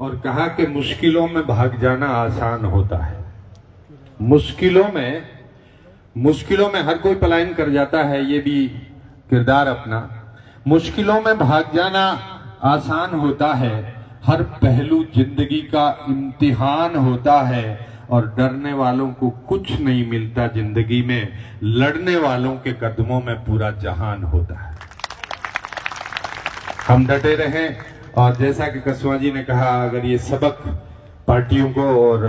और कहा कि मुश्किलों में भाग जाना आसान होता है। मुश्किलों में हर कोई पलायन कर जाता है, ये भी किरदार अपना। मुश्किलों में भाग जाना आसान होता है, हर पहलू जिंदगी का इम्तिहान होता है, और डरने वालों को कुछ नहीं मिलता जिंदगी में, लड़ने वालों के कदमों में पूरा जहान होता है। हम डटे रहें, और जैसा कि कसवा जी ने कहा, अगर ये सबक पार्टियों को और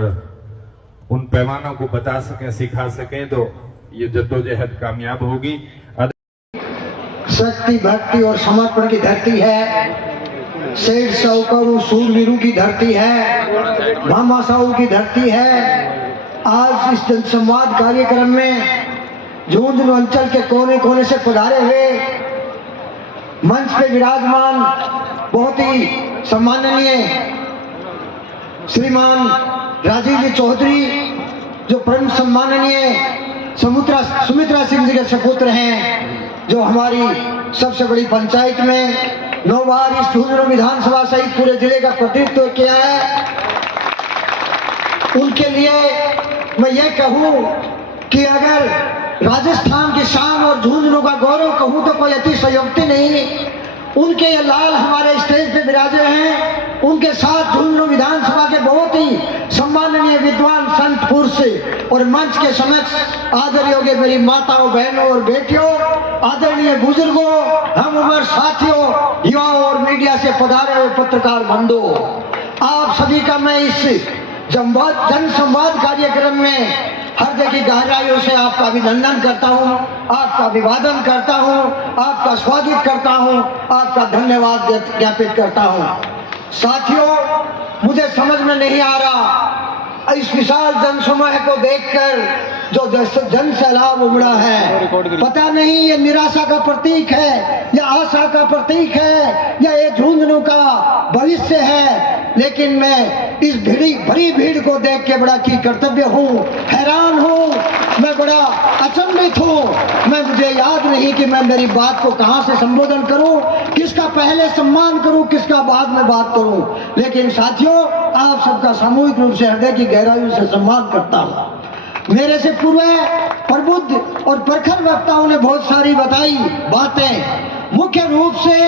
उन पैमानों को बता सकें, सिखा सकें, तो ये जद्दोजहद कामयाब होगी। शक्ति, भक्ति और समर्पण की धरती है। सेठ साहूकारों सूरवीरों की धरती है, मामा साहू की धरती है। आज इस जनसंवाद कार्यक्रम में झुंझुनू अंचल के कोने कोने से पधारे हुए मंच पे विराजमान बहुत ही सम्माननीय श्रीमान राजीव जी चौधरी, जो परम सम्माननीय सुमित्रा सिंह जी के सपुत्र हैं, जो हमारी सबसे बड़ी पंचायत में 9 बार इस झुंझुनू विधानसभा सहित पूरे जिले का प्रतिनिधित्व किया है। उनके लिए मैं ये कहूं कि अगर राजस्थान की शान और झुंझुनू का गौरव कहूं तो कोई अतिशयोक्ति नहीं। उनके ये लाल हमारे स्टेज पे विराजे हैं, उनके साथ झुंझुनू विधानसभा के बहुत ही सम्माननीय विद्वान संत पुरुष और मंच के समक्ष आदरणीय होंगे मेरी माताओं, बहनों और बेटियों, आदरणीय बुजुर्गों, हम उम्र साथियों, युवाओं और मीडिया से पधारे हुए पत्रकार बंधुओं, आप सभी का मैं इस जन संवाद कार्यक्रम में हृदय की गहराइयों से आपका अभिनंदन करता हूं, आपका अभिवादन करता हूं, आपका स्वागत करता हूं, आपका धन्यवाद ज्ञापित करता हूं। साथियों, मुझे समझ में नहीं आ रहा इस विशाल जनसमूह को देखकर जो जन सैलाब उमड़ा है, पता नहीं ये निराशा का प्रतीक है या आशा का प्रतीक है या ये झुंझुनू का भविष्य है। लेकिन मैं इस भरी भीड़ को देख के बड़ा की कर्तव्य हूँ, हैरान हूँ, मैं बड़ा अचंभित हूँ। मुझे याद नहीं कि मैं मेरी बात को कहाँ से संबोधन करूँ, किसका पहले सम्मान करूँ, किसका बाद में बात करूँ। लेकिन साथियों, आप सबका सामूहिक रूप से हृदय की गहराइयों से सम्मान करता हूँ। मेरे से पूर्व प्रबुद्ध और प्रखर वक्ताओं ने बहुत सारी बताई बातें। मुख्य रूप से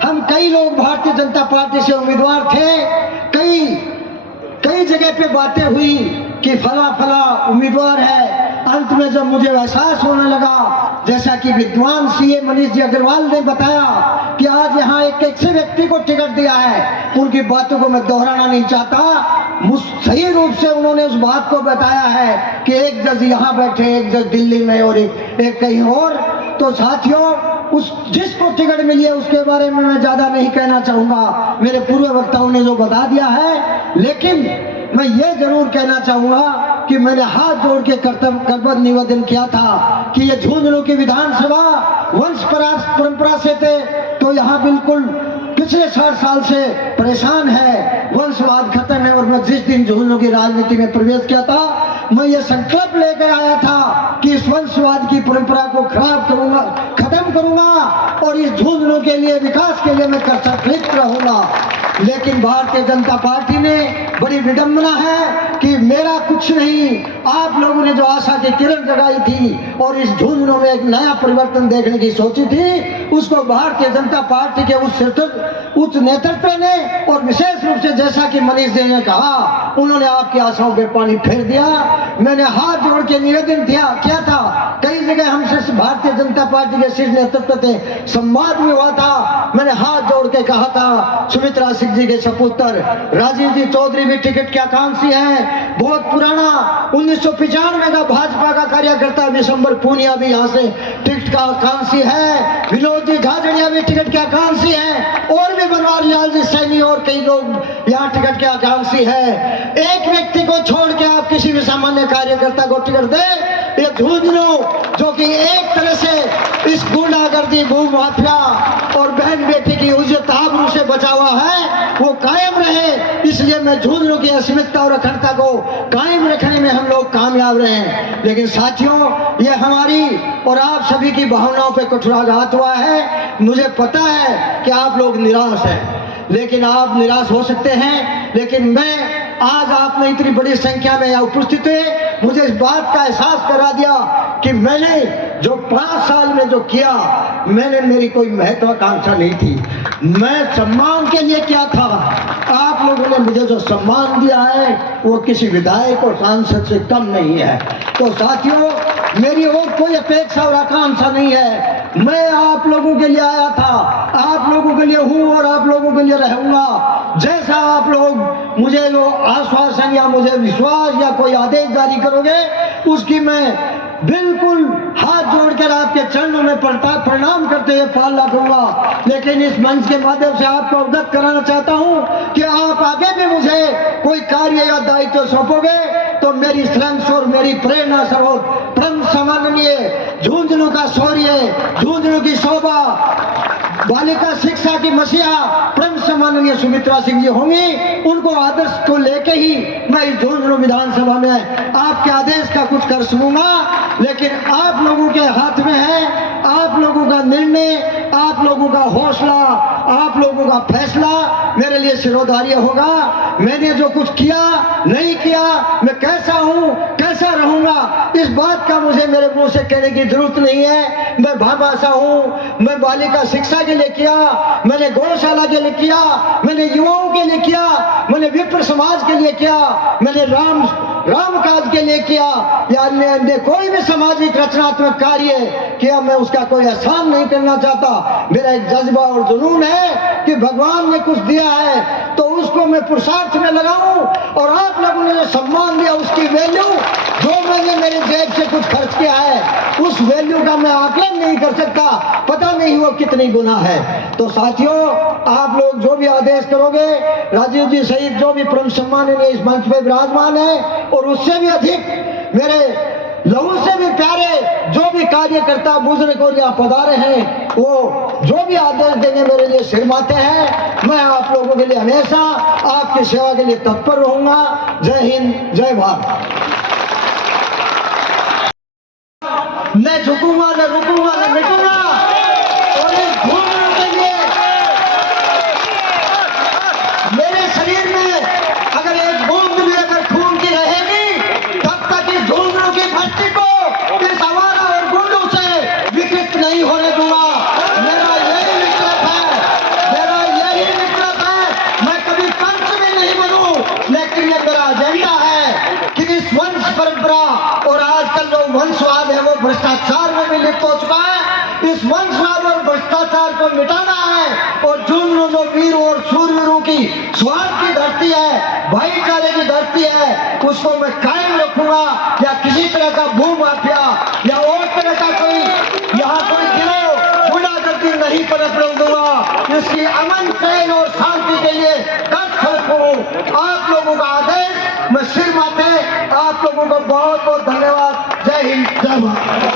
हम कई लोग भारतीय जनता पार्टी से उम्मीदवार थे, कई जगह पे बातें हुई कि फला उम्मीदवार है। अंत में जब मुझे एहसास होने लगा, जैसा कि विद्वान सीए मनीष जी अग्रवाल ने बताया कि आज यहाँ एक ऐसे व्यक्ति को टिकट दिया है, उनकी बातों को मैं दोहराना नहीं चाहता। सही रूप से उन्होंने उस बात को बताया है कि एक जज यहाँ बैठे, एक जज दिल्ली में और एक कहीं और। तो साथियों, जिसको टिकट मिली है उसके बारे में मैं ज्यादा नहीं कहना चाहूंगा, मेरे पूर्व वक्ताओं ने जो बता दिया है। लेकिन मैं ये जरूर कहना चाहूंगा कि मैंने हाथ जोड़ के कर्तव्य निवेदन किया था कि ये झुंझुनू की विधानसभा वंश परंपरा से थे, तो यहाँ बिल्कुल पिछले 60 साल से परेशान है, वंशवाद खत्म है। और मैं जिस दिन झुंझुनू की राजनीति में प्रवेश किया था, मैं ये संकल्प लेकर आया था कि इस वंशवाद की परंपरा को खत्म करूंगा और इस झुंझुनू के लिए, विकास के लिए मैं संकल्पित रहूंगा। लेकिन भारतीय जनता पार्टी ने बड़ी विडंबना है कि मेरा कुछ नहीं, आप लोगों ने जो आशा की किरण जगाई थी और इस झुंझुनू में एक नया परिवर्तन देखने की सोची थी, उसको भारतीय जनता पार्टी के उच्च नेतृत्व ने, और विशेष रूप से जैसा कि मनीष जी ने कहा, उन्होंने आपकी आशाओं पे पानी फेर दिया। मैंने हाथ जोड़ के निवेदन किया था, कई जगह हमसे भारतीय जनता पार्टी के शीर्ष नेतृत्व से संवाद भी हुआ था। मैंने हाथ जोड़ के कहा था, सुमित्रा सिंह जी के सपुत्र राजीव जी चौधरी भी टिकट के आकांक्षी हैं। बहुत पुराना 1995 का भाजपा का कार्यकर्ता विशंबर पूनिया भी यहाँ से टिकट का आकांक्षी है। विनोद जी झाझड़िया भी टिकट के आकांक्षी हैं, और भी बनवारी लाल जी सैनी और कई लोग यहाँ टिकट के आकांक्षी है। एक व्यक्ति को छोड़ के आप किसी भी सामान्य कार्यकर्ता को टिकट दे, ये झुंझुनू जो कि एक तरह से इस गुंडागर्दी, भू माफिया और बहन बेटी की इज्जत आबरू से बचा हुआ है, वो कायम रहे। इसलिए मैं झुंझुनू की अस्मिता और अखंडता को कायम रखने में हम लोग कामयाब रहे। लेकिन साथियों, ये हमारी और आप सभी की भावनाओं पे कुठाराघात हुआ है। मुझे पता है कि आप लोग निराश हैं, लेकिन आप निराश हो सकते हैं। लेकिन मैं आज आपने इतनी बड़ी संख्या में यहाँ उपस्थित हुए, मुझे इस बात का एहसास करा दिया कि मैंने जो 5 साल में जो किया, मैंने मेरी कोई महत्वाकांक्षा नहीं थी, मैं सम्मान के लिए क्या था। आप लोगों ने मुझे जो सम्मान दिया है वो किसी विधायक और सांसद से कम नहीं है। तो साथियों, मेरी और कोई अपेक्षा और आकांक्षा नहीं है। मैं आप लोगों के लिए आया था, आप लोगों के लिए हूँ और आप लोगों के लिए रहूंगा। जैसा आप लोग मुझे जो आश्वासन या मुझे विश्वास या कोई आदेश जारी करोगे, उसकी मैं बिल्कुल हाथ जोड़कर आपके चरणों में प्रणाम करते हुए पालना करूंगा। लेकिन इस मंच के माध्यम से आपको अवगत कराना चाहता हूं कि आप आगे भी मुझे कोई कार्य या दायित्व सौंपोगे तो मेरी श्रंस और मेरी प्रेरणा स्रोत परम सम्माननीय झुंझुनू का शौर्य, झुंझुनू की शोभा, बालिका शिक्षा की मसीहा परम सम्माननीय सुमित्रा सिंह जी होंगी। उनको आदर्श को लेके ही मैं इस झुंझुनू विधानसभा में आपके आदेश का कुछ कर सकूंगा। लेकिन आप लोगों के हाथ में है, आप लोगों का निर्णय, आप लोगों का हौसला, आप लोगों का फैसला मेरे लिए सिरोधार्य होगा। मैंने जो कुछ किया नहीं किया, मैं कैसा हूँ कैसा रहूंगा, इस बात का मुझे मेरे मुंह से कहने की जरूरत नहीं है। मैं भामाशाह हूँ, मैं बालिका शिक्षा के लिए किया, मैंने गौशाला के लिए किया, मैंने युवाओं के लिए किया, मैंने विप्र समाज के लिए किया, मैंने राम काज के लिए किया, या अन्य कोई भी सामाजिक रचनात्मक कार्य किया, मैं उसका कोई एहसान नहीं करना चाहता। मेरा एक जज्बा और जुनून है कि भगवान ने कुछ दिया है तो उसको मैं पुरुषार्थ में लगाऊं, और आप लोगों ने जो सम्मान दिया उसकी वैल्यू, जो मैंने मेरे जेब से कुछ खर्च किया है उस वैल्यू का मैं आकलन नहीं कर सकता, पता नहीं वो कितनी गुना है। तो साथियों, आप लोग जो भी आदेश करोगे, राजीव जी सहित जो भी परम सम्माननीय इस मंच पे विराजमान है और उससे भी अधिक मेरे लहू से भी प्यारे जो भी कार्यकर्ता बुजुर्ग और यहाँ पधारे हैं, वो जो भी आदेश देंगे मेरे लिए सिर माथे हैं। मैं आप लोगों के लिए हमेशा आपकी सेवा के लिए तत्पर रहूंगा। जय हिंद, जय भारत। न झुकूंगा, न रुकूंगा, न मिटूंगा, और इस झुंझुनू के लिए मेरे शरीर में अगर एक बूंद भी अगर खून की रहेगी, तब तक इस झुंझुनू की धरती को इस आवारा और गुंडों से विकृत नहीं होने दूंगा। मेरा यही विकल्प है, मेरा यही विकल्प है। मैं कभी पंच भी नहीं बनूं, लेकिन ये मेरा एजेंडा है कि इस वंश परंपरा और आजकल जो वंशवाद है वो भ्रष्टाचार में भी लिप्त हो चुका है। इस वंशवाद और भ्रष्टाचार को मिटाना है, और झुंझुनू जो वीरों और शूरवीरों की स्वार्थ की धरती है, भाईचारे की धरती है, उसको मैं कायम रखूंगा। या किसी तरह का भू माफिया या और तरह का कोई यहाँ कोई गिरोह गुंडागर्दी नहीं पनपने दूंगा। इसकी अमन, चैन और शांति के लिए आप लोगों का आदेश मैं सिर माथे। आप लोगों को बहुत बहुत धन्यवाद। जय हिंद, जय भारत।